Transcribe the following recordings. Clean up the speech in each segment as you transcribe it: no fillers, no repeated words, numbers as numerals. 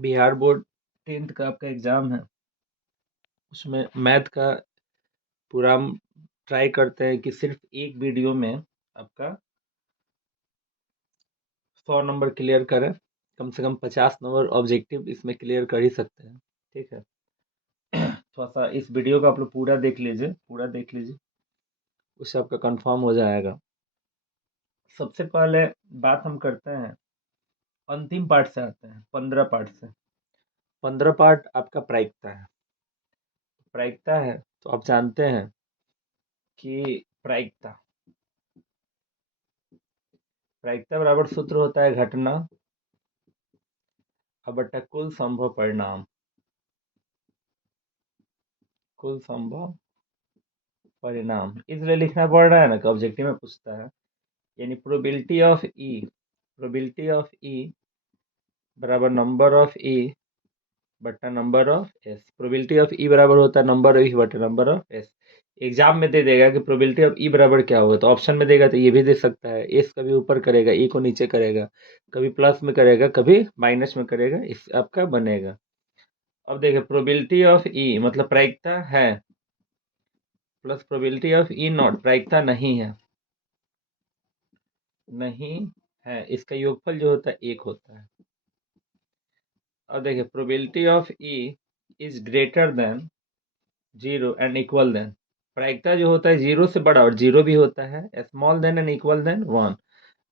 Bihar board 10th का आपका exam है, उसमें मैथ का पूरा हम ट्राई करते हैं कि सिर्फ एक वीडियो में आपका 100 नंबर क्लियर करें। कम से कम 50 नंबर ऑब्जेक्टिव इसमें क्लियर कर ही सकते हैं। ठीक है, थोड़ा सा इस वीडियो को आप लोग पूरा देख लीजिए, पूरा देख लीजिए, उससे आपका कंफर्म हो जाएगा। सबसे पहले बात हम करते हैं अंतिम पार्ट से, आते हैं 15 पार्ट से। 15 पार्ट आपका प्रायिकता है। प्रायिकता है तो आप जानते हैं कि प्रायिकता प्रायिकता बराबर सूत्र होता है घटना अब बटा कुल संभव परिणाम। कुल संभव परिणाम इसलिए लिखना पड़ रहा है ना कि ऑब्जेक्टिव में पूछता है, यानी प्रोबेबिलिटी ऑफ ई बराबर नंबर ऑफ ई बटा number of S. Probability of E बराबर होता है नंबर ऑफ ई बटा नंबर ऑफ एस। एग्जाम में दे देगा कि प्रोबेबिलिटी ऑफ ई बराबर क्या होगा, तो ऑप्शन में देगा तो ये भी दे सकता है। एस कभी ऊपर करेगा, ई को नीचे करेगा, कभी प्लस में करेगा, कभी माइनस में करेगा, इस आपका बनेगा। अब देखिए प्रोबेबिलिटी ऑफ ई मतलब प्रायिकता है plus probability of E not प्रायिकता नहीं है। नहीं है, इसका योगफल जो होता है 1 होता है। अब देखिए probability of E is greater than 0 and equal than. प्रायिकता जो होता है 0 से बड़ा और 0 भी होता है, small than and equal than 1।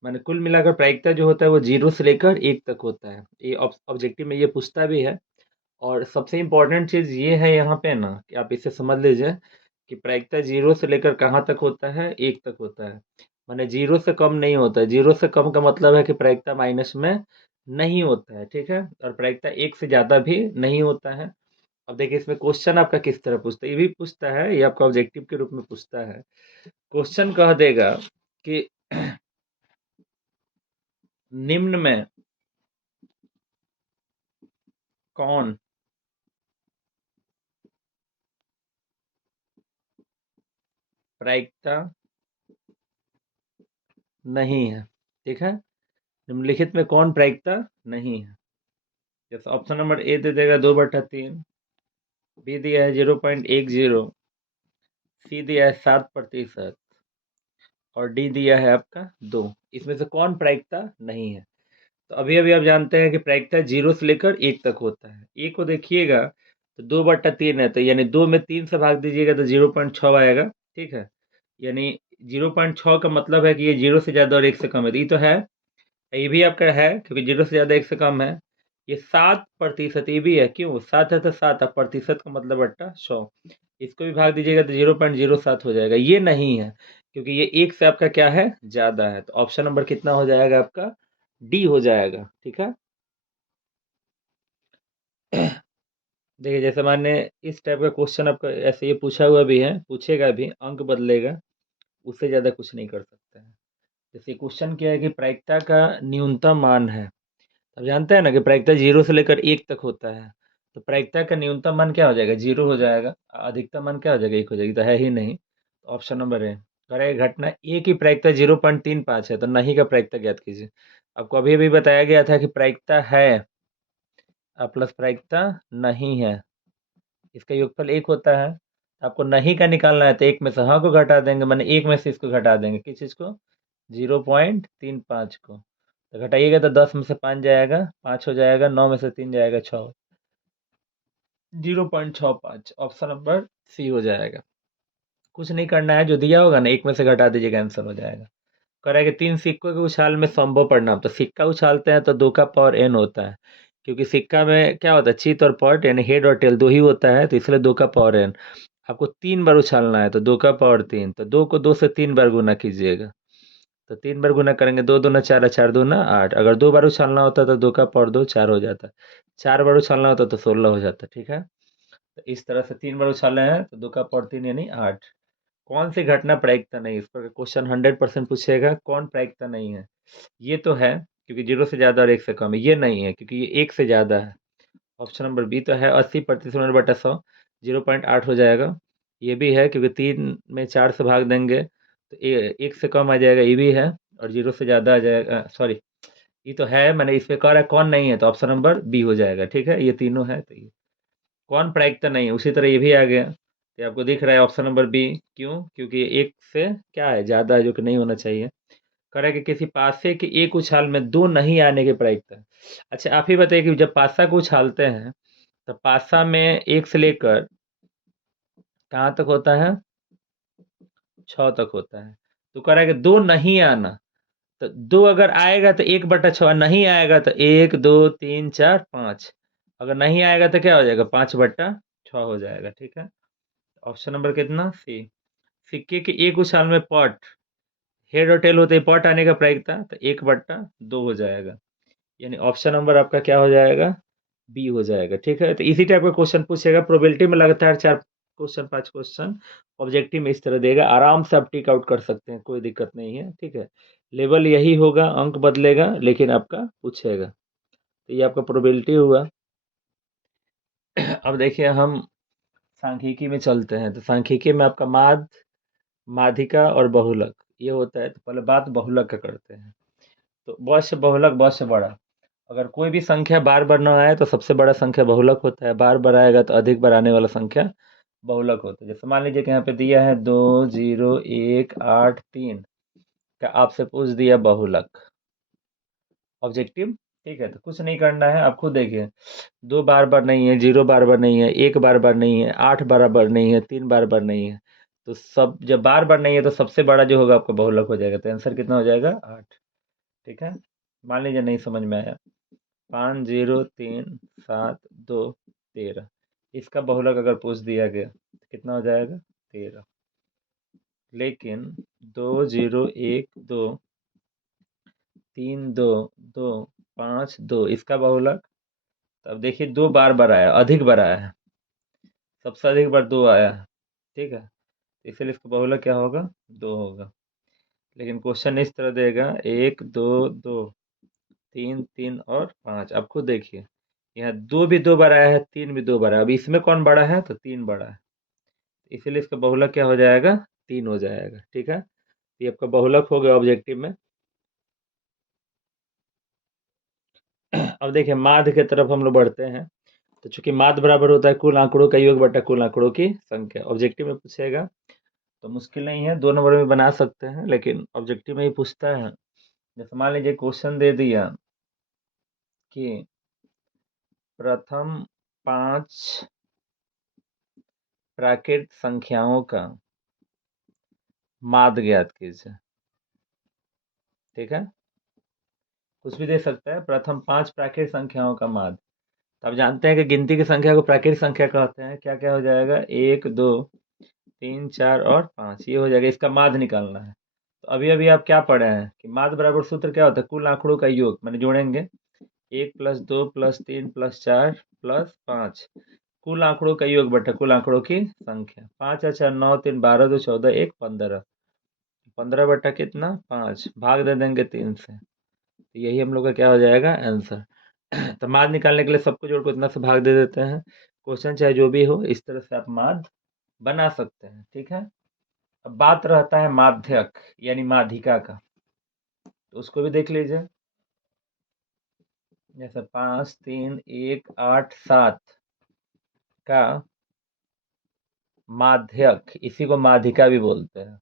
माने कुल मिलाकर प्रायिकता जो होता है वो 0 से लेकर 1 तक होता है। ये ऑब्जेक्टिव में ये पूछता भी है। और सबसे इम्पोर्टेंट चीज़ ये है यहाँ पे ना कि आप इसे समझ लीजिए कि प्रायिकता 0 से लेकर कहाँ तक होता है, 1 तक होता है। माने 0 से कम नहीं होता है। 0 से कम का मतलब है कि प्रायिकता माइनस में नहीं होता है। ठीक है, और प्रायिकता 1 से ज़्यादा भी नहीं होता है। अब देखिए इसमें क्वेश्चन आपका किस तरह पूछता है, ये भी पूछता है, ये आपका ऑब्जेक्टिव के रूप में पूछता है। क्वेश्चन कह देगा कि निम्न में कौन प्रायिकता नहीं है। ठीक है, निम्नलिखित में कौन प्रायिकता नहीं है। जैसे ऑप्शन नंबर ए दे देगा 2/3, बी दिया है 0.10, सी दिया है 7% और डी दिया है आपका 2। इसमें से कौन प्रायिकता नहीं है। तो अभी अभी आप जानते हैं कि प्रायिकता 0 से लेकर 1 तक होता है। ए को देखिएगा तो 2/3 है, तो यानी 2 में 3 से भाग दीजिएगा तो 0.6 आएगा। ठीक है, यानी 0.6 का मतलब है कि ये 0 से ज़्यादा और 1 से कम है। तो ये तो है, ये भी आपका है क्योंकि 0 से ज़्यादा 1 से कम है। ये 7% ये भी है, क्यों 7 है तो 7, अब प्रतिशत का मतलब बट्टा 100। इसको भी भाग दीजिएगा तो 0.07 हो जाएगा। ये नहीं है क्योंकि ये 1 से आपका क्या है, ज़्यादा है। तो ऑप्शन नंबर कितना हो जाएगा आपका, डी हो जाएगा। ठीक है, देखिए जैसे माने इस टाइप का क्वेश्चन आपका ऐसे ये पूछा हुआ भी है, पूछेगा भी, अंक बदलेगा, उससे ज़्यादा कुछ नहीं कर सकता है। जैसे क्वेश्चन क्या है कि प्रायिकता का न्यूनतम मान है। अब जानते हैं ना कि प्रायिकता 0 से लेकर 1 तक होता है। तो प्रायिकता का न्यूनतम मान क्या हो जाएगा, 0 हो जाएगा। अधिकतम मान क्या हो जाएगा, 1 हो जाएगी। तो है ही नहीं, तो ऑप्शन नंबर है। अरे घटना ए की प्रायिकता 0.35 है, तो नहीं का प्रायिकता ज्ञात कीजिए। आपको अभी अभी बताया गया था कि प्रायिकता है प्लस प्रायिकता नहीं है, इसका योगफल 1 होता है। आपको नहीं का निकालना है तो 1 में से हाँ को घटा देंगे, माने 1 में से इसको घटा देंगे। किस चीज़ को, 0.35 को। तो घटाइएगा तो 10 में से 5 जाएगा, 5 हो जाएगा, 9 में से 3 जाएगा 6, 0.65। ऑप्शन नंबर सी हो जाएगा। कुछ नहीं करना है, जो दिया होगा ना 1 में से घटा दीजिएगा, आंसर हो जाएगा। कह रहा है कि 3 सिक्कों के उछाल में संभव परिणाम। तो सिक्का उछालते हैं तो 2 का पावर n होता है, क्योंकि सिक्का में क्या होता है, चित और पॉट यानी हेड और टेल 2 ही होता है, तो इसलिए 2 का पावर n। आपको 3 बार उछालना है तो 2 का पावर 3, तो 2 को 2 से 3 बार गुना कीजिएगा। तो 3 बार गुना करेंगे, 2 दूना 4, 4 दूना 8। अगर 2 बार उछालना होता तो 2 का पावर 2 4 हो जाता, 4 बार उछालना होता तो 16 हो जाता। ठीक है, तो इस तरह से 3 बार उछाले हैं तो 2 का पावर 3 यानी 8। कौन सी घटना प्रायिकता नहीं, इस पर क्वेश्चन 100% पूछेगा कौन प्रायिकता नहीं है। ये तो है क्योंकि 0 से ज़्यादा और 1 से कम है। ये नहीं है क्योंकि ये 1 से ज़्यादा है। ऑप्शन नंबर बी तो है 80% बटा 100, 0.8 हो जाएगा। ये भी है क्योंकि 3 में 4 से भाग देंगे तो 1 से कम आ जाएगा, ये भी है। और 0 से ज़्यादा आ जाएगा, सॉरी ये तो है, मैंने इस पे कह रहा है कौन नहीं है, तो ऑप्शन नंबर बी हो जाएगा। ठीक है, ये तीनों है, तो ये कौन प्रायिकता नहीं है, उसी तरह ये भी आ गया। ये आपको दिख रहा है ऑप्शन नंबर बी। क्यों? क्योंकि एक से क्या है, ज्यादा है, जो कि नहीं होना चाहिए। कह रहा है कि किसी पासे की एक उछाल में दो नहीं आने की प्रायिकता है। अच्छा, आप ही बताइए कि जब पासा को उछालते हैं तो पासा में एक से लेकर कहाँ तक होता है, 6 तक होता है। तो कह रहा है कि दो नहीं आना, तो दो अगर आएगा तो 1/6, नहीं आएगा तो 1 2 3 4 5। अगर नहीं आएगा तो क्या हो जाएगा, 5/6 हो जाएगा। ठीक है, ऑप्शन नंबर कितना, सी। सिक्के की एक उछाल में पॉट, हेड और टेल होते ही पॉट आने का प्रायिकता, तो 1/2 हो जाएगा। यानी ऑप्शन नंबर आपका क्या हो जाएगा, बी हो जाएगा। ठीक है, तो इसी टाइप का क्वेश्चन पूछेगा, प्रोबेबिलिटी में लगातार 4 क्वेश्चन 5 क्वेश्चन, ऑब्जेक्टिव में इस तरह देगा, आराम से आप टिक आउट कर सकते हैं, कोई दिक्कत नहीं है। ठीक है, लेवल यही होगा, अंक बदलेगा, लेकिन आपका पूछेगा। तो ये आपका प्रोबेबिलिटी हुआ। अब देखिए हम सांख्यिकी में चलते हैं, तो सांख्यिकी में आपका माध्य, माध्यिका और बहुलक ये होता है। तो पहले बात बहुलक का करते हैं। तो बहुत से बहुलक, बहुत से बड़ा, अगर कोई भी संख्या बार बार ना आए तो सबसे बड़ा संख्या बहुलक होता है, बार बार आएगा तो अधिक बार आने वाला संख्या बहुलक होता है। जैसे मान लीजिए कि यहाँ पे दिया है 2 0 1 8 3 का, आपसे पूछ दिया बहुलक, ऑब्जेक्टिव। ठीक है, तो कुछ नहीं करना है, आप खुद देखिए, 2 बार बार नहीं है, 0 बार बार नहीं है, 1 बार बार नहीं है, 8 बार बार नहीं है, 3 बार बार नहीं है। तो सब जब बार बार नहीं है तो सबसे बड़ा जो होगा आपका बहुलक हो जाएगा। तो आंसर कितना हो जाएगा, 8। ठीक है, मान लीजिए नहीं समझ में आया, 5 0 3 7 2 13, इसका बहुलक अगर पूछ दिया गया तो कितना हो जाएगा, 13। लेकिन 2 0 1 2 3 2 2 5 2 इसका बहुलक, तो अब देखिए 2 बार बार आया, अधिक बार आया है, सबसे अधिक बार 2 आया है। ठीक है, तो इसलिए इसका बहुलक क्या होगा, 2 होगा। लेकिन क्वेश्चन इस तरह देगा, 1 2 2 3 3 और 5, अब खुद देखिए, यहाँ 2 भी 2 बार आया है, 3 भी 2 बार आया, अब इसमें कौन बड़ा है, तो 3 बड़ा है। इसीलिए इसका बहुलक क्या हो जाएगा, 3 हो जाएगा। ठीक है, ये आपका बहुलक हो गया ऑब्जेक्टिव में। अब देखिए माध्य की तरफ हम लोग बढ़ते हैं। तो चूंकि माध्य बराबर होता है कुल आंकड़ों का योग बटा कुल आंकड़ों की संख्या, ऑब्जेक्टिव में पूछेगा तो मुश्किल नहीं है, 2 नंबर में बना सकते हैं, लेकिन ऑब्जेक्टिव में ही पूछता है। जैसे मान लीजिए क्वेश्चन दे दिया कि प्रथम 5 प्राकृत संख्याओं का माध्य ज्ञात कीजिए। ठीक है, कुछ भी दे सकता है, प्रथम 5 प्राकृत संख्याओं का माध्य। तो आप जानते हैं कि गिनती की संख्या को प्राकृत संख्या कहते हैं। क्या क्या हो जाएगा, 1 2 3 4 और 5, ये हो जाएगा, इसका माध्य निकालना है। तो अभी अभी आप क्या पढ़े हैं कि माध्य बराबर सूत्र क्या होता है, कुल आंकड़ों का योग, मैंने जोड़ेंगे 1 + 2 + 3 + 4 + 5, कुल आंकड़ों का योग बटा कुल आंकड़ों की संख्या। 5 अच्छा 9 3 12 2 14 1 15, 15 बटा कितना, 5, भाग दे देंगे 3 से। तो यही हम लोग का क्या हो जाएगा, आंसर। तो माध्य निकालने के लिए सबको जोड़ को इतना से भाग दे देते हैं। क्वेश्चन चाहे जो भी हो, इस तरह से आप माध्य बना सकते हैं। ठीक है, अब बात रहता है माध्यक यानी माध्यिका का, तो उसको भी देख लीजिए। जैसे 5 3 1 8 7 का माध्यक, इसी को माध्यिका भी बोलते हैं।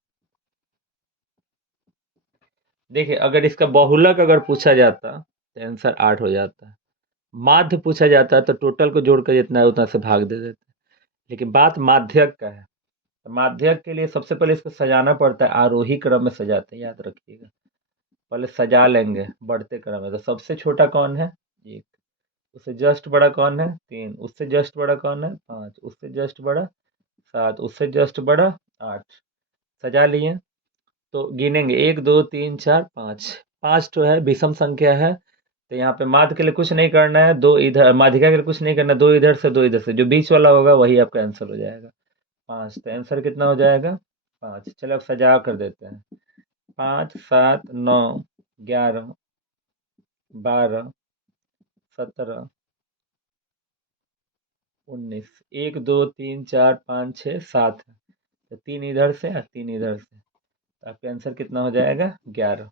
देखिए अगर इसका बहुलक अगर पूछा जाता तो आंसर 8 हो जाता है, माध्य पूछा जाता है तो टोटल को जोड़कर जितना है उतना से भाग दे देते हैं। लेकिन बात माध्यक का है, तो माध्यक के लिए सबसे पहले इसको सजाना पड़ता है, आरोही क्रम में सजाते हैं, याद रखिएगा। पहले सजा लेंगे बढ़ते क्रम में, तो सबसे छोटा कौन है, 1, उससे जस्ट बड़ा कौन है, 3, उससे जस्ट बड़ा कौन है, 5, उससे जस्ट बड़ा 7, उससे जस्ट बड़ा 8। सजा लिए, तो गिनेंगे 1 2 3 4 5, 5 तो है, विषम संख्या है। तो यहाँ पे माध्य के लिए कुछ नहीं करना है, 2 इधर, माध्यिका के लिए कुछ नहीं करना, 2 इधर से 2 इधर से, जो बीच वाला होगा वही आपका आंसर हो जाएगा, 5। तो आंसर कितना हो जाएगा, 5। चलो अब सजा कर देते हैं, 5 7 9 11 12 17 19, 1 2 3 4 5 6 7 है, तो 3 इधर से और 3 इधर से, तो आपका आंसर कितना हो जाएगा, 11।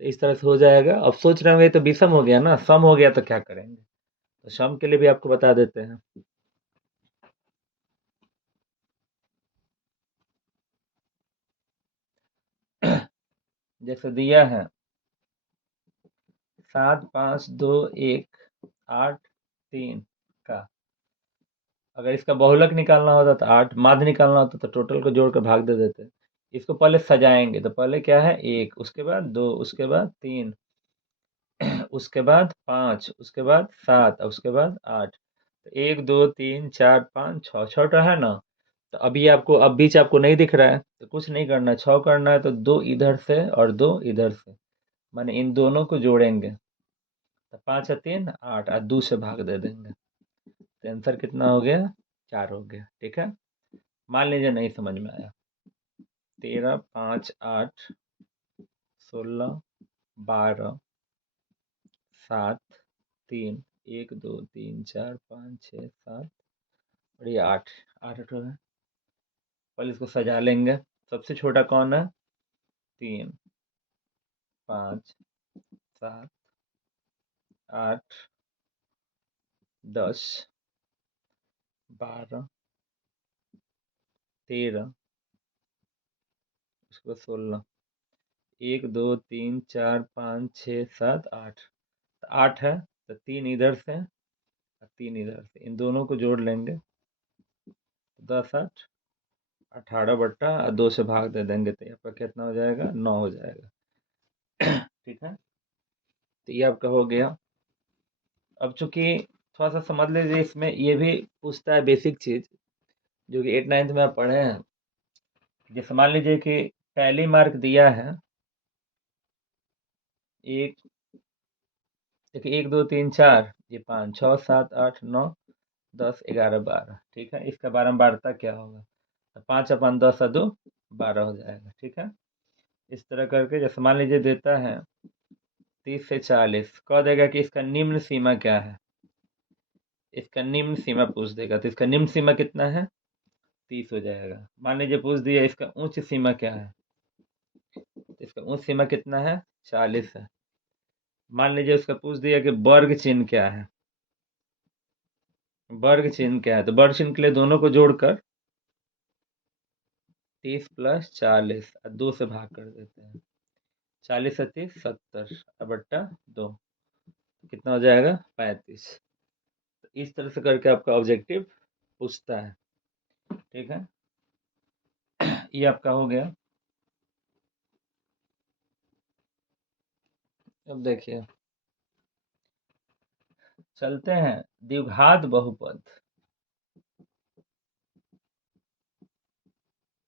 तो इस तरह से हो जाएगा। अब सोच रहे होंगे तो विषम हो गया ना, सम हो गया तो क्या करेंगे? तो सम के लिए भी आपको बता देते हैं। जैसे दिया है 7 5 2 1 8 3 का, अगर इसका बहुलक निकालना होता तो 8, माध्य निकालना होता तो टोटल को जोड़ कर भाग दे देते। इसको पहले सजाएंगे तो पहले क्या है 1, उसके बाद 2, उसके बाद 3, उसके बाद 5, उसके बाद 7 और उसके बाद 8। तो 1 2 3 4 5 6 6 है ना। तो अभी आपको, अब बीच आपको नहीं दिख रहा है तो कुछ नहीं करना है, 6 करना है तो 2 इधर से और 2 इधर से, माने इन दोनों को जोड़ेंगे तो 5 और 3 8 और 2 से भाग दे देंगे। तो आंसर कितना हो गया? 4 हो गया। ठीक है, मान लीजिए नहीं समझ में आया। 13 5 8 16 12 7 3 1 2 3 4 5 6 7 और ये 8, 8 है। पहले इसको सजा लेंगे। सबसे छोटा कौन है? 3 5 7 8 10 12 13, उसके बाद 16, 1 2 3 4 5 6 7 8। तो 8 है तो 3 इधर से और 3 इधर से, इन दोनों को जोड़ लेंगे। 10 8 18 बट्टा और 2 से भाग दे देंगे तो यहाँ पर कितना हो जाएगा? 9 हो जाएगा। ठीक है, तो ये आपका हो गया। अब चूंकि थोड़ा सा समझ लीजिए, इसमें ये भी पूछता है बेसिक चीज जो कि 8 9 में आप पढ़े हैं। जैसे मान लीजिए कि पहली मार्क दिया है एक, देखिए 1 2 3 4, ये 5 6 7 8 9 10 11 12। ठीक है, इसका बारंबारता क्या होगा? तो 5 अपन 10 और 2 12 हो जाएगा। ठीक है, इस तरह करके जैसे मान लीजिए देता है 30 से 40, कह देगा कि इसका निम्न सीमा क्या है। इसका निम्न सीमा पूछ देगा तो इसका निम्न सीमा कितना है? 30 हो जाएगा। मान लीजिए पूछ दिया इसका उच्च सीमा क्या है, तो इसका उच्च सीमा कितना है? 40 है। मान लीजिए उसका पूछ दिया कि वर्ग चिन्ह क्या है। वर्ग चिन्ह क्या है? तो वर्ग चिन्ह के लिए दोनों को जोड़कर 30 प्लस 40 और 2 से भाग कर देते हैं। 40 से 30 70 और बट्टा 2, कितना हो जाएगा? 35। तो इस तरह से करके आपका ऑब्जेक्टिव पूछता है। ठीक है, ये आपका हो गया। अब देखिए, चलते हैं द्विघात बहुपद।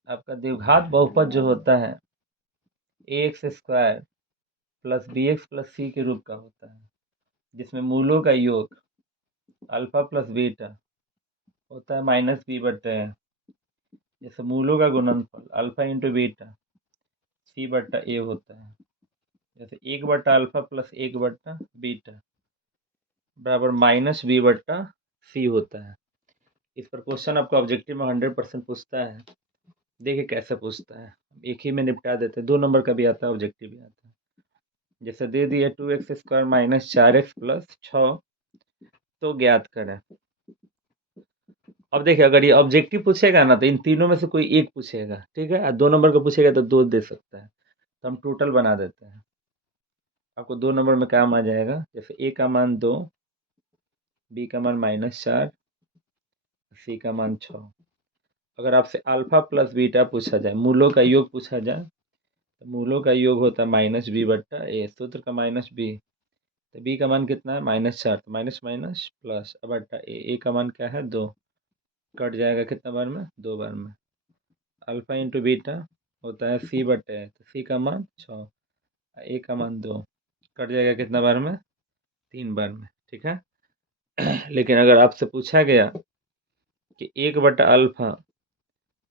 आपका द्विघात बहुपद जो होता है X square plus B X plus C के रूप का होता है, जिसमें मूलों का योग अल्फा प्लस बीटा होता है माइनस बी बट्टे, जैसे मूलों का गुणनफल अल्फा इंटू बीटा सी बट्टा ए होता है। जैसे 1 बट्टा अल्फा प्लस 1 बट्टा बीटा बराबर माइनस बी बट्टा सी होता है। इस पर क्वेश्चन आपको ऑब्जेक्टिव में 100% पूछता है। देखिए कैसे पूछता है, एक ही में निपटा देते हैं। 2 नंबर का भी आता है, ऑब्जेक्टिव भी आता है। जैसे दे दिया 2x square minus 4x plus 6, तो ज्ञात करें। अब देखिए, अगर ये ऑब्जेक्टिव पूछेगा ना तो इन तीनों में से कोई एक पूछेगा। ठीक है, और 2 नंबर का पूछेगा तो 2 दे सकता है। तो हम टोटल बना देते हैं। आपको 2 नंबर में काम आ जाएगा। जैसे ए का मान 2, बी का मान -4, सी का मान 6। अगर आपसे अल्फा प्लस बीटा पूछा जाए, मूलों का योग पूछा जाए, तो मूलों का योग होता है माइनस बी बट्टा ए, सूत्र का माइनस बी। तो बी का मान कितना है? -4, तो माइनस माइनस प्लस अब बट्टा ए का मान क्या है? 2, कट जाएगा कितना बार में? 2 बार में। अल्फा इंटू बीटा होता है सी बटे ए, तो सी का मान 6, ए का मान 2, कट जाएगा कितना बार में? 3 बार में। ठीक है, लेकिन अगर आपसे पूछा गया कि 1 बटा अल्फा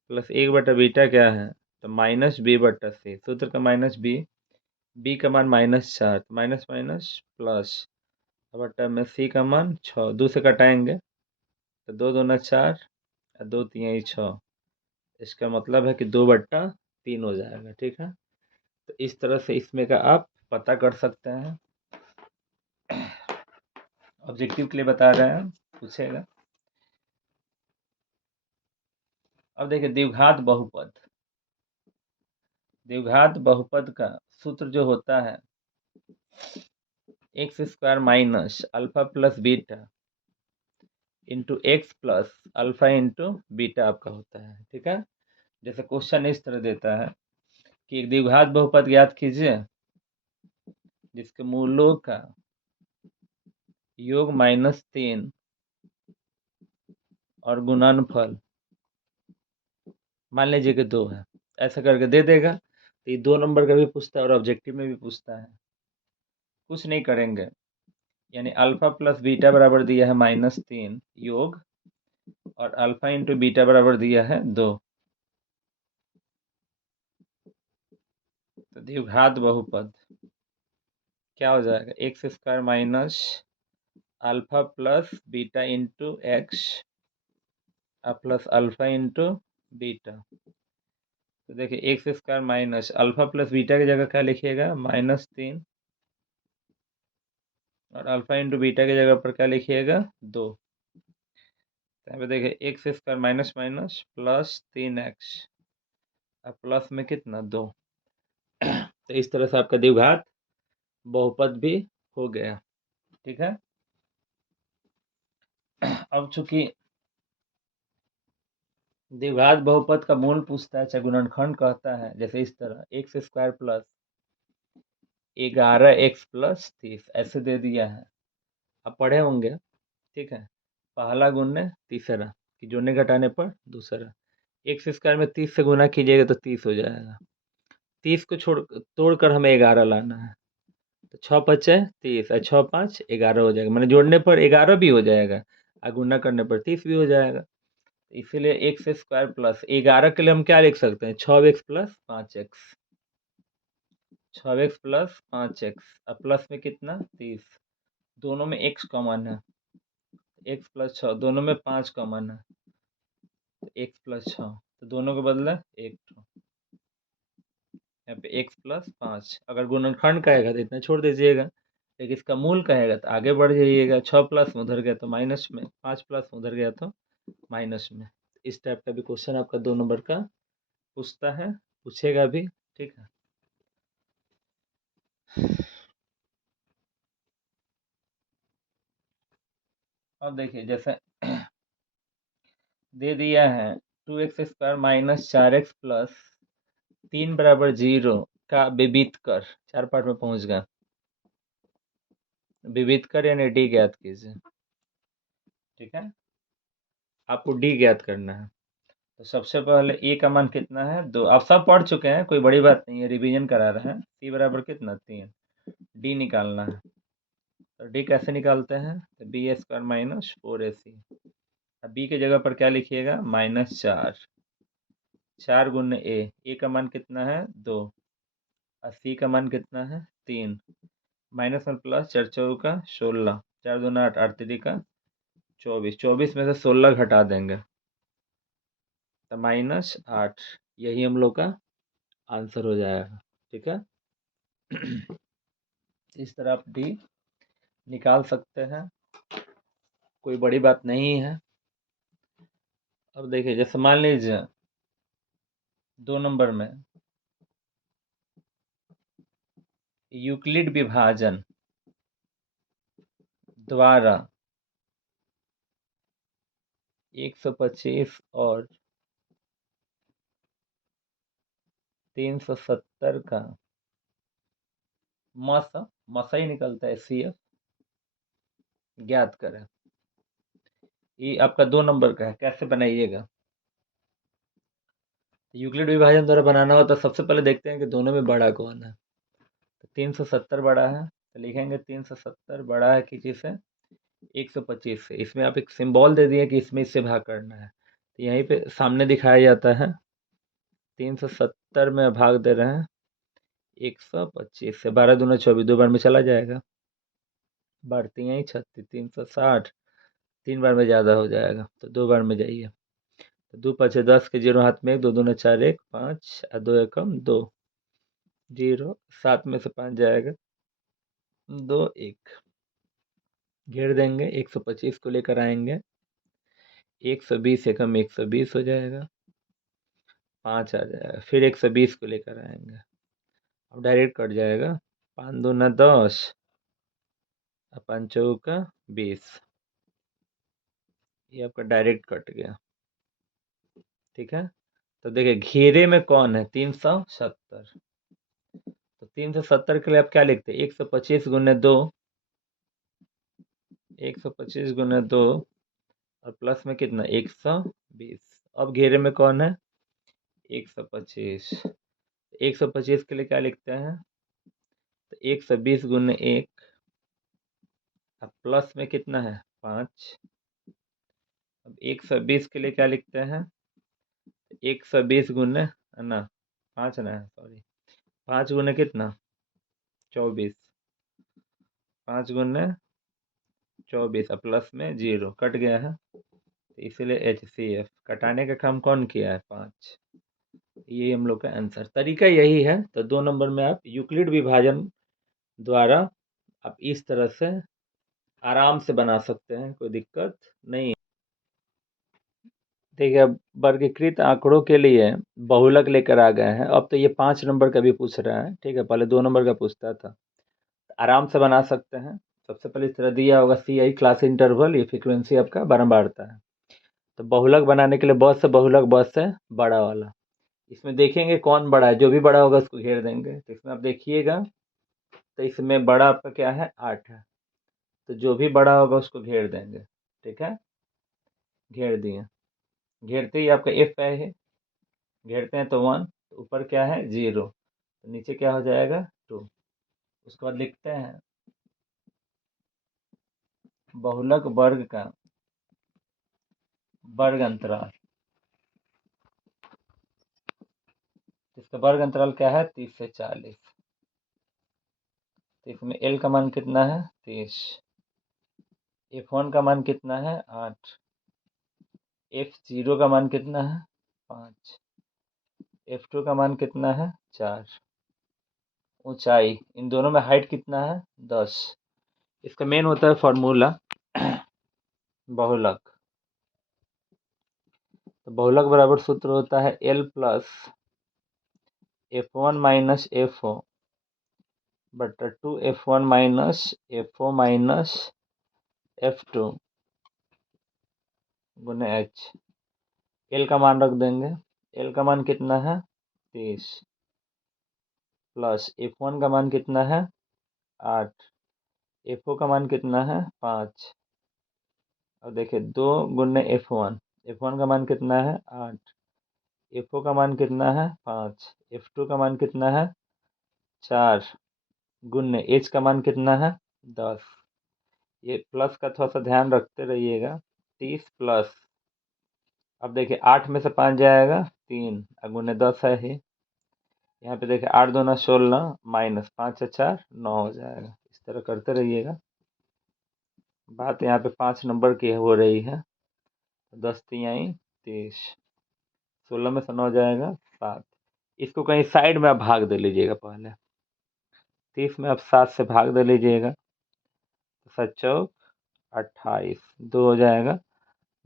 प्लस 1 बटा बीटा क्या है, तो माइनस बी बटा सी, सूत्र का माइनस बी, बी का मान -4, तो माइनस माइनस प्लस बटा में सी का मान 6, 2 से कटाएंगे तो 2 दूना 4 और 2 तिहाई 6। इसका मतलब है कि 2 बट्टा 3 हो जाएगा। ठीक है, तो इस तरह से इसमें का आप पता कर सकते हैं, ऑब्जेक्टिव के लिए बता रहे हैं, पूछेगा। अब देखिए द्विघात बहुपद का सूत्र जो होता है X square minus alpha plus beta into x plus alpha into beta आपका होता है, ठीक है। जैसे क्वेश्चन इस तरह देता है कि एक द्विघात बहुपद ज्ञात कीजिए जिसके मूलों का योग -3 और गुणनफल मान लीजिए कि 2 है, ऐसा करके दे देगा। तो ये 2 नंबर का भी पूछता है और ऑब्जेक्टिव में भी पूछता है। कुछ नहीं करेंगे, यानी अल्फा प्लस बीटा बराबर दिया है -3 योग और अल्फा इंटू बीटा बराबर दिया है 2। तो द्विघात बहुपद क्या हो जाएगा, x square minus alpha plus beta into x plus alpha into beta. तो देखिए x square minus alpha plus beta की जगह क्या लिखिएगा -3 और अल्फा इंटू बीटा की जगह पर क्या लिखिएगा 2। यहाँ पे देखिए x square minus minus plus 3x और प्लस में कितना 2। तो इस तरह से आपका द्विघात बहुपद भी हो गया, ठीक है। अब चूंकि द्विघात बहुपद का मूल पूछता है, चाहे गुणनखंड कहता है, जैसे इस तरह x square plus 11x plus 30 ऐसे दे दिया है, आप पढ़े होंगे, ठीक है। पहला गुणने तीसरा कि जोड़ने घटाने पर दूसरा, एक्स स्क्वायर में 30 से गुना कीजिएगा तो 30 हो जाएगा। 30 को तोड़कर हमें 11 लाना है, तो 6 पचे 30 और 6 5 11 हो जाएगा, मैंने जोड़ने पर 11 भी हो जाएगा और गुना करने पर 30 भी हो जाएगा। इसीलिए एक्स स्क्वायर प्लस 11 के लिए हम क्या लिख सकते हैं 6x plus 5x, 6x plus 5x और प्लस में कितना 30, दोनों में x कॉमन है, x प्लस 6 दोनों में 5 कॉमन है, तो x प्लस 6 तो दोनों के बदले 1, यहाँ पे x प्लस 5। अगर गुणनखंड कहेगा तो इतना छोड़ दीजिएगा, लेकिन इसका मूल कहेगा तो आगे बढ़ जाइएगा। 6 प्लस में उधर गया तो माइनस में, 5 प्लस में उधर गया तो माइनस में। इस टाइप का भी क्वेश्चन आपका 2 नंबर का पूछता है, पूछेगा भी, ठीक है। अब देखिए जैसे दे दिया है 2x square minus 4x plus 3 बराबर 0 का विविध कर, 4 पार्ट में पहुंच गया। विविध कर यानी डी ज्ञात कीजिए, ठीक है। आपको डी ज्ञात करना है। तो सबसे पहले ए का मान कितना है 2, आप सब पढ़ चुके हैं, कोई बड़ी बात नहीं है, रिवीजन करा रहे हैं। सी बराबर कितना 3, डी निकालना है। तो डी कैसे निकालते हैं, तो बी स्क्वायर माइनस 4ac। अब बी की जगह पर क्या लिखिएगा -4, 4 गुने ए का मान कितना है 2 और सी का मान कितना है 3, माइनस में प्लस 4 चौका 16, 4 दूना 8, 8 3 का 24, 24 में से 16 घटा देंगे तो -8, यही हम लोग का आंसर हो जाएगा, ठीक है। इस तरह आप डी निकाल सकते हैं, कोई बड़ी बात नहीं है। अब देखिए जैसे मान लीजिए 2 नंबर में यूक्लिड विभाजन द्वारा 125 और 370 का मसा ही निकलता है CF ज्ञात करें। ये आपका 2 नंबर का है, कैसे बनाइएगा। यूक्लिड विभाजन द्वारा बनाना हो तो सबसे पहले देखते हैं कि दोनों में बड़ा कौन है। तो 370 बड़ा है, तो लिखेंगे 370 बड़ा है किसी से 125 से। इसमें आप एक सिंबल दे दिए कि इसमें इससे भाग करना है, तो यहीं पे सामने दिखाया जाता है 370 में भाग दे रहे हैं 125 से, 12 दूना 24, 2 बार में चला जाएगा, बढ़ती हैं 36, 360, 3 बार में ज़्यादा हो जाएगा तो 2 बार में जाइए। तो 2 5 10 के 0 हाथ में 1, 2 दूना 4 1 5 और 2 एकम 2, 0, 7 में से 5 जाएगा 2 1, घेर देंगे, 125 को लेकर आएंगे, 120 एकम 120 हो जाएगा, 5 आ जाएगा, फिर 120 को लेकर आएंगे, अब डायरेक्ट कट जाएगा, 5 दूना 10 और 5 चौका 20, ये आपका डायरेक्ट कट गया। ठीक है, तो देखिए घेरे में कौन है, 370, तो 370 के लिए आप क्या लिखते हैं, 125 गुने 2, 125 गुने 2 और प्लस में कितना 120, अब घेरे में कौन है 125, 125 के लिए क्या लिखते हैं, तो 120 गुने 1, अब प्लस में कितना है 5, अब 120 के लिए क्या लिखते हैं, 120 गुने ना 5 ना सॉरी 5 गुने कितना 24, 5 गुने 24 अब प्लस में 0 कट गया है, तो इसीलिए HCF कटाने का काम कौन किया है 5, ये हम लोग का आंसर, तरीका यही है। तो 2 नंबर में आप यूक्लिड विभाजन द्वारा आप इस तरह से आराम से बना सकते हैं, कोई दिक्कत नहीं। देखिए अब वर्गीकृत आंकड़ों के लिए बहुलक लेकर आ गए हैं, अब तो ये 5 नंबर का भी पूछ रहा है, ठीक है, पहले 2 नंबर का पूछता था, आराम से बना सकते हैं। सबसे पहले इस तरह दिया होगा CI क्लास इंटरवल, ये फ्रीक्वेंसी आपका बारंबारता है, तो बहुलक बनाने के लिए बहुत से बहुलक, बहुत से बड़ा वाला, इसमें देखेंगे कौन बड़ा है, जो भी बड़ा होगा उसको घेर देंगे, तो इसमें आप देखिएगा, तो इसमें बड़ा आपका क्या है 8 है, तो जो भी बड़ा होगा उसको घेर देंगे, ठीक है, घेर दिए, घेरते ही आपका F है, घेरते हैं तो 1, तो ऊपर क्या है 0, तो नीचे क्या हो जाएगा 2, उसके बाद लिखते हैं बहुलक वर्ग का वर्ग अंतराल, इसका वर्ग अंतराल क्या है 30 से 40, तो इसमें L का मान कितना है 30, F1 का मान कितना है 8, F0 का मान कितना है 5, F2 का मान कितना है 4, ऊंचाई इन दोनों में हाइट कितना है 10, इसका मेन होता है फॉर्मूला बहुलक, तो बहुलक बराबर सूत्र होता है L plus F1 minus FO बटा 2 F1 minus FO minus F2 गुने H, L का मान रख देंगे, L का मान कितना है 30 प्लस F1 का मान कितना है 8, FO का मान कितना है 5, अब देखिए 2 गुने F1 का मान कितना है 8, FO का मान कितना है 5, F2 का मान कितना है 4 गुने H का मान कितना है 10, ये प्लस का थोड़ा सा ध्यान रखते रहिएगा, 30 प्लस, अब देखिए 8 में से 5 जाएगा 3 गुने 10 है ही, यहाँ पे देखिए 8 दूना 16 माइनस 5 4 9 हो जाएगा, इस तरह करते रहिएगा, बात यहाँ पे 5 नंबर की हो रही है, 10 तिहाई 30, 16 में से 9 जाएगा 7, इसको कहीं साइड में आप भाग दे लीजिएगा, पहले 30 में आप 7 से भाग दे लीजिएगा, 7 चौक 28, 2 हो जाएगा,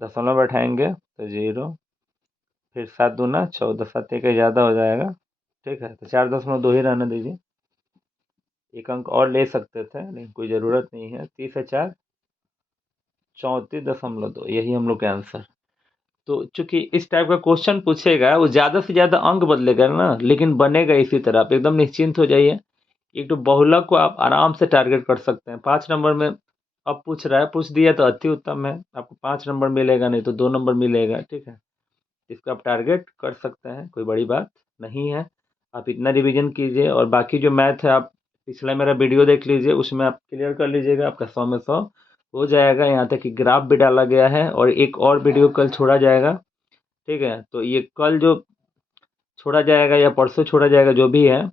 दशमलव बैठाएंगे तो 0, फिर 7 दूना 14, 7 एक ज़्यादा हो जाएगा, ठीक है, तो 4.2 ही रहने दीजिए, एक अंक और ले सकते थे लेकिन कोई ज़रूरत नहीं है, 30 से 4 34.2, यही हम लोग का आंसर। तो चूंकि इस टाइप का क्वेश्चन पूछेगा, वो ज़्यादा से ज़्यादा अंक बदलेगा ना, लेकिन बनेगा इसी तरह, आप एकदम निश्चिंत हो जाइए, एक तो बहुलक को आप आराम से टारगेट कर सकते हैं, 5 नंबर में अब पूछ रहा है, पूछ दिया तो अति उत्तम है, आपको 5 नंबर मिलेगा, नहीं तो 2 नंबर मिलेगा, ठीक है, इसको आप टारगेट कर सकते हैं, कोई बड़ी बात नहीं है, आप इतना रिवीजन कीजिए, और बाकी जो मैथ है आप पिछला मेरा वीडियो देख लीजिए, उसमें आप क्लियर कर लीजिएगा, आपका 100 में 100 हो जाएगा, यहाँ तक कि ग्राफ भी डाला गया है, और एक और वीडियो कल छोड़ा जाएगा, ठीक है, तो ये कल जो छोड़ा जाएगा या परसों छोड़ा जाएगा जो भी है,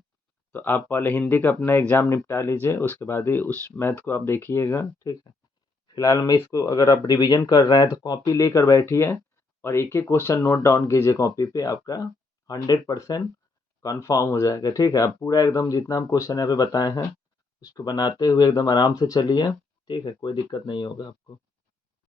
तो आप पहले हिंदी का अपना एग्ज़ाम निपटा लीजिए, उसके बाद ही उस मैथ को आप देखिएगा, ठीक है, फिलहाल में इसको अगर आप रिवीजन कर रहे हैं तो कॉपी लेकर बैठिए, और एक एक क्वेश्चन नोट डाउन कीजिए कॉपी पे, आपका 100% कंफर्म हो जाएगा। ठीक है, अब पूरा एकदम जितना हम क्वेश्चन यहाँ पे बताए हैं उसको बनाते हुए एकदम आराम से चलिए। ठीक है, कोई दिक्कत नहीं होगा आपको।